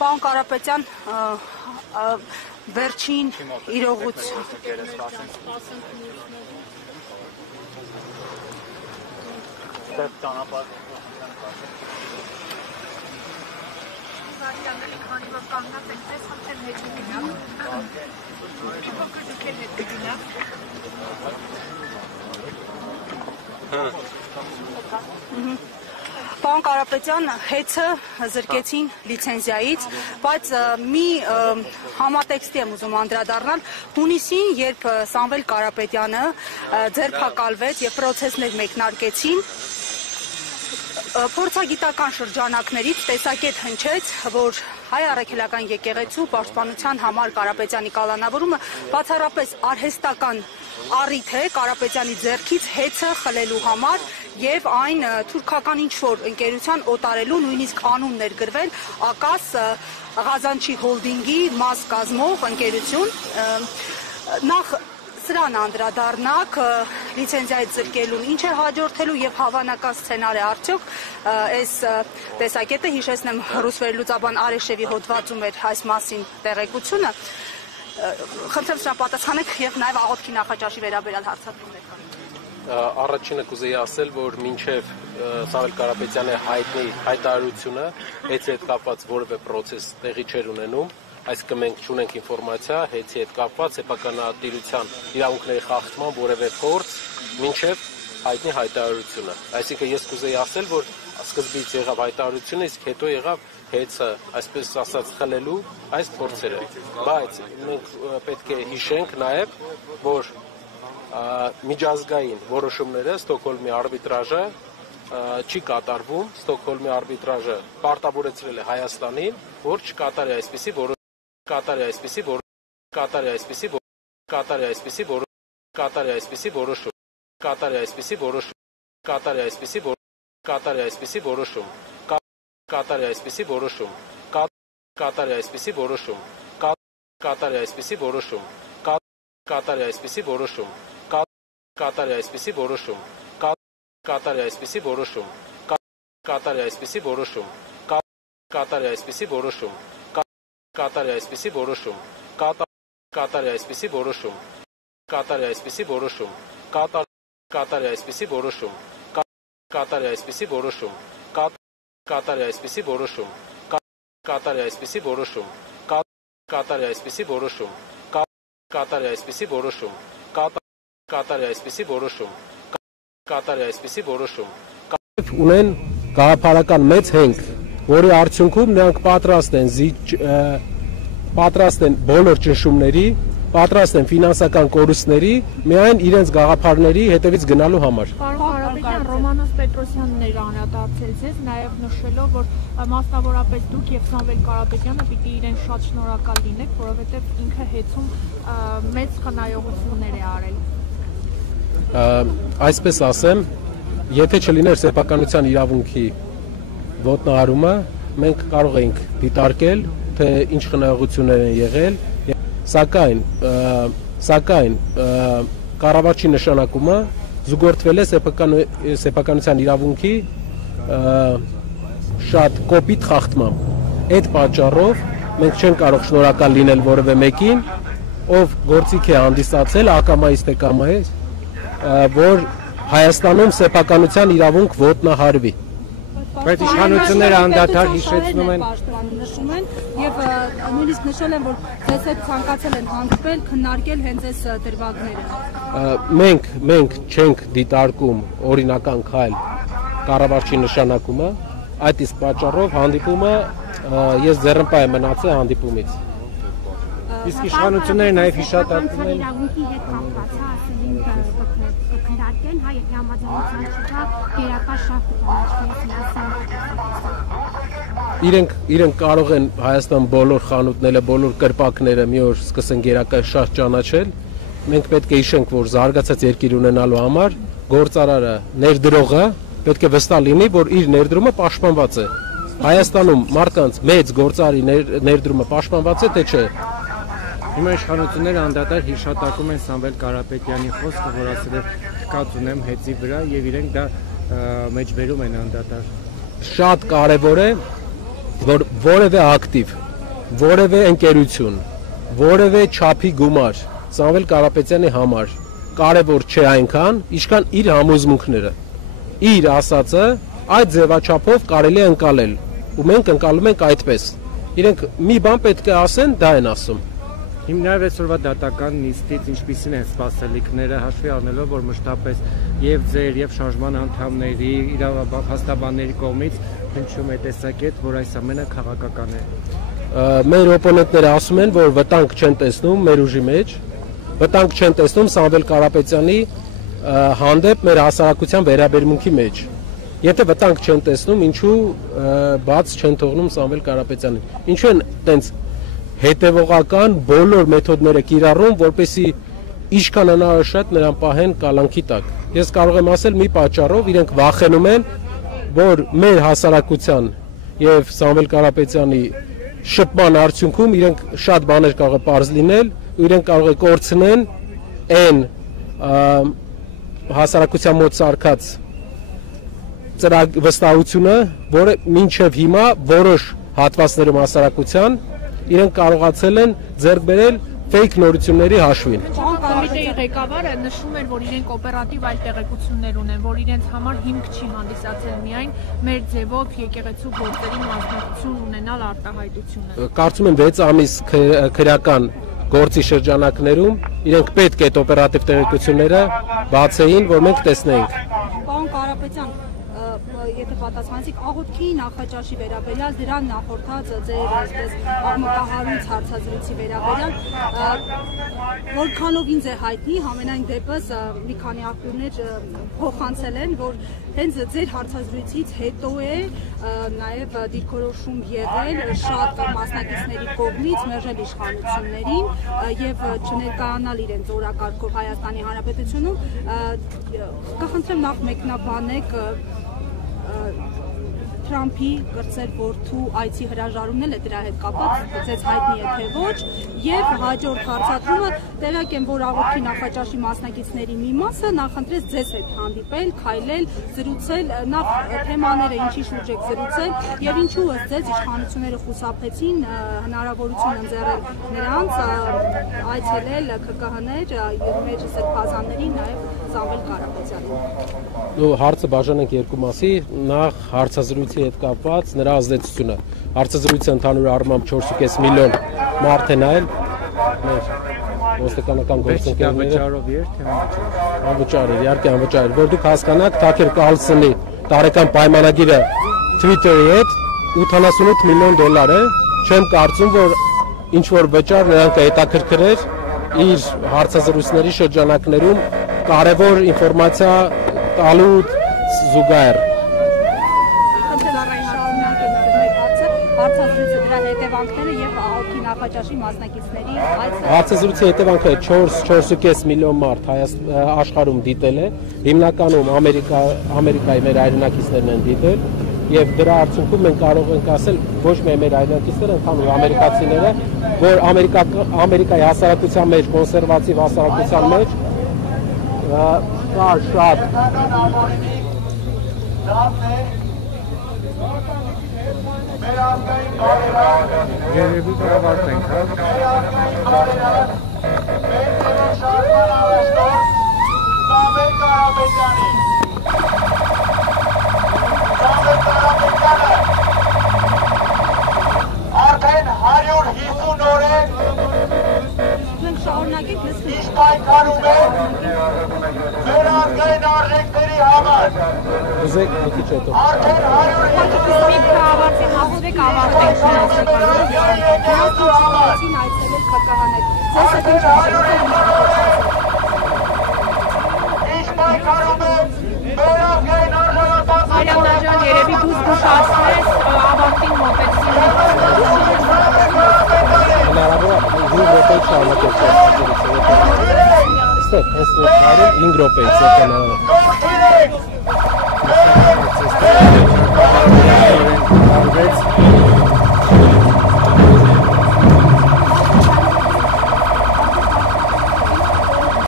Պարոն Կարապետյան, վերջին իրողություն։ Պարոն Կարապետյան, հեծը զրկեցին լիցենզիայից, բայց մի համատեքստի եմ ուզում անդրադառնալ, հունիսին, երբ Սամվել Կարապետյանը ձերբակալվեց և պրոցեսներ մեկնարկեցին, փորձագիտական շրջանակներից տեսակետ հնչեց, որ Հայ առաքելական եկեղեցու պաշտպանության համար Կարապետյանի կալանավորումը բացառապես արհեստական առիթ է Կարապետյանի ձեռքից հեծը խլելու համար և այն թուրքական ինչ-որ ընկերության օտարելու նույնիսկ անուն ներգրվել Ակաս Ղազանչի հոլդինգի մաս կազմող ընկերություն, նախ սրան անդրադառնաք, լիցենզիայից զրկելուն ինչ է հաջորդելու և հավանական սցենար է արդյոք այս տեսակետը, հիշեցնեմ ռուսվերլուծաբան Արեշևի հոդվածում էր այս մասին տեղեկությունը, խնդրեմ սրան պատասխանեք և նաև աղոթքի նախաճաշի վերաբերյալ հարցադրումներ։ Առաջինը կուզեի ասել, որ մինչև Սամվել Կարապետյանի հայտնի հայտարարությունը հեծի հետ կապված որևէ պրոցես տեղի չէր ունենում, այսինքն մենք չունենք ինֆորմացիա հեծի հետ կապված սեփականատիրության իրավունքների խախտման որևէ փորձ մինչև հայտնի հայտարարությունը։ Այսինքն ես կուզեի ասել, որ սկզբից եղավ հայտարարությունը, իսկ հետո եղավ հեծը, այսպես ասած, խլելու այս փորձերը։ Բայց մենք պետք է հիշենք նաև, որ միջազգային որոշումները Ստոկհոլմի արբիտրաժը չի կատարվում, Ստոկհոլմի արբիտրաժը պարտավորեցրել է Հայաստանին, որ չկատարի Ունեն գաղափարական մեծ հենք, որի արդյունքում նրանք պատրաստ են բոլոր ճնշումների, պատրաստ են ֆինանսական կորուստների, միայն իրենց գաղափարների հետևից գնալու համար։ Պարոն Կարապետյան, Ռոմանոս Պետրոսյանն էր անդրադարձել ձեզ, նաև նշելով, որ մասնավորապես դուք և Սամվել Կարապետյանը պիտի իրեն շատ շնորհակալ լինեք, որովհետև ինքը հեծում մեծ խնայողություններ է արել։ Այսպես ասեմ, եթե չլիներ սեփականության իրավունքի ոտնահարումը, մենք կարող էինք դիտարկել, թե ինչ խնայողություններ են եղել, սակայն կառավարչի նշանակումը զուգորդվել է սեփականության իրավունքի շատ կոպիտ խախտմամբ։ Այդ պատճառով մենք չենք կարող շնորհակալ լինել որևէ մեկին, ով գործիք է հանդիսացել ակամայից թե կամայից, որ Հայաստանում սեփականության իրավունք ոտնահարվի։ Բայց իշխանությունները անդադար հիշեցնում են և նույնիսկ նշել են, որ ձեզ հետ ցանկացել են հանդիպել, քննարկել հենց այս դրվագները։ Մենք չենք դիտարկում օրինական քայլ կառավարչի նշանակումը, այդ իսկ պատճառով հանդիպումը ես ձեռնպահ եմ մնացել հանդիպումից։ Իսկ իշխանությունները նաև հիշատակում են իրավունքի հետ կապված, քննարկեն, հայ համաձայնության չկա, գերակա շահ Իրենք կարող են Հայաստան բոլոր խանութները, բոլոր կրպակները մի օր սկսեն գերակա շահ ճանաչել։ Մենք պետք է հիշենք, որ զարգացած երկիր ունենալու համար գործարարը, ներդրողը պետք է վստահ լինի, որ իր ներդրումը պաշտպանված է։ Հայաստանում մարդկանց մեծ գործարարի ներդրումը պաշտպանված է, թե չէ։ Հիմա իշխանությունները անդադար հիշատակում են Սամվել Կարապետյանի խոսքը, որ ասել է թքած ունեմ հեծի վրա, եւ իրենք դա մեջբերում են անդադար։ շատ կարևոր է, որ որևէ ակտիվ, որևէ ընկերություն, որևէ չափի գումար Սամվել Կարապետյանի համար կարևոր չէ այնքան, ինչքան իր համոզմունքները, իր ասածը այդ ձևաչափով կարելի է ընկալել, ու մենք ընկալում ենք այդպես։ Իրենք մի բան պետք է ասեն, դա են ասում։ Հիմնարվ այսօրվա դատական նիստից ինչպիսին են սպասելիքները, հաշվի առնելով, որ մշտապես եւ ձեր եւ շարժման անդամների, իրավաբանների կողմից հնչում է տեսակետ, որ այս ամենը քաղաքական է։ Մեր օպոնենտները ասում են, որ վտանգ չեն տեսնում մեր ուժի մեջ, վտանգ չեն տեսնում Սամվել Կարապետյանի հանդեպ մեր հասարակության վերաբերմունքի մեջ։ Եթե վտանգ չեն տեսնում, ինչու բաց չեն թողնում Սամվել Կարապետյանին։ Ինչու են տենց հետևողական բոլոր մեթոդները կիրառում, որպեսզի ինչքան հնարավոր շատ նրան պահեն կալանքի տակ։ Ես կարող եմ ասել մի պատճառով իրենք վախենում են, որ մեր հասարակության եւ Սամվել Կարապետյանի շփման արդյունքում իրենք շատ բաներ կարող է պարզ լինել, ու իրենք կարող է կորցնեն այն հասարակության մոտ սարքած վստահությունը, որը մինչև հիմա որոշ հատվածներում հասարակության իրենք կարողացել են ձեռք բերել ֆեյք նորությունների հաշվին։ Կոմիտեի ղեկավարը նշում էր, որ իրենք օպերատիվ այլ տեղեկություններ ունեն, որ իրենց համար հիմք չի հանդիսացել միայն մեր ձևով եկեղեցու գործերի մասնակցություն ունենալ արտահայտությունը։ Կարծում եմ 6 ամիս քրեական գործի շրջանակներում իրենք պետք է այդ օպերատիվ տեղեկությունները բացեին, որ մենք տեսնենք։ Պարոն Կարապետյան, եթե պատասխանեցիք աղոթքի նախաճաշի վերաբերյալ, դրան նախորդած ձեր այսպես աղմկահարույց հարցազրույցի վերաբերյալ, որքանով ինձ է հայտնի, համենայն դեպս մի քանի աղբյուրներ փոխանցել են, որ հենց ձեր հարցազրույցից հետո է նաև դիրքորոշում եղել շատ մասնակիցների կողմից մերժել իշխանություններին եւ չներկայանալ իրենց օրակարգով Հայաստանի Հանրապետությունում։ Կխնդրեմ նախ մեկնաբանեք Թրամփի կրտսեր որդու այցի հրաժարումն է դրա հետ կապված, ձեզ հայտնի է թե ոչ, եւ հաջորդ հարցադրումը տեղյակ եմ, որ աղոթքի նախաճաշի մասնակիցների մի մասը նախընտրեց ձեզ հետ հանդիպել, քայլել, զրուցել, նախ թեմաները ինչի շուրջ եք զրուցել եւ ինչու ըստ ձեզ իշխանությունները խուսափեցին հնարավորություն ընձեռել նրանց այցելել ԿԿՀ-ներ եւ մեր սրբազաններին նաեւ Սամվել Կարապետյանին։ Ու հարցը բաժանենք երկու մասի, նախ հարցազրույցի հետ կապված նրա ազդեցությունը։ Հարցազրույցը ընդհանուր առմամբ 4.5 միլիոն մարդ է նայել, մեր ոստիկանական գործընկերները անվճար էր, իհարկե անվճար էր, որ դուք հասկանաք, Թաքեր Կարլսոնի տարեկան պայմանագիրը Twitter-ի հետ 88 միլիոն դոլար է, չեմ կարծում, որ ինչ որ վճար նրան կհետաքրքրեր իր հարցազրույցների շրջանակներում կարևոր ինֆորմացիա տալու զուգահեռ։ Հարցազրույցը դրա հետևանքները եւ աղոթքի նախաճաշի մասնակիցների այցը։ Հարցազրույցի հետևանքը 4.5 միլիոն մարդ աշխարհում դիտել է, հիմնականում Ամերիկայի մեր հայրենակիցներն են դիտել եւ դրա արդյունքում մենք կարող ենք ասել ոչ միայն մեր հայրենակիցները, ընդհանուր ամերիկացիները, որ Ամերիկայի հասարակության մեջ, կոնսերվատիվ հասարակության մեջ կա շատ Երևի կարավարտենք, արդեն 150 օրեն շարունակեք լսել։ Իսկ պայքարում է մեր ազգային արժեքների համար։ ուզեք մի քիչ հետո։ Արդեն 150 Հավատին հասցրեք ավարտենք այցելել ԿԿՀ-ներ։ Ձեզ հետ ինչ Իսկ պայքարում է մեր ազգային արժանապատվության Արյանաջան երևի դուս զգուշացնես ավարտին մոտեցին։ Հնարավոր է 5 րոպե շարունակել այստեղ 5 րոպեից Կողքիրեք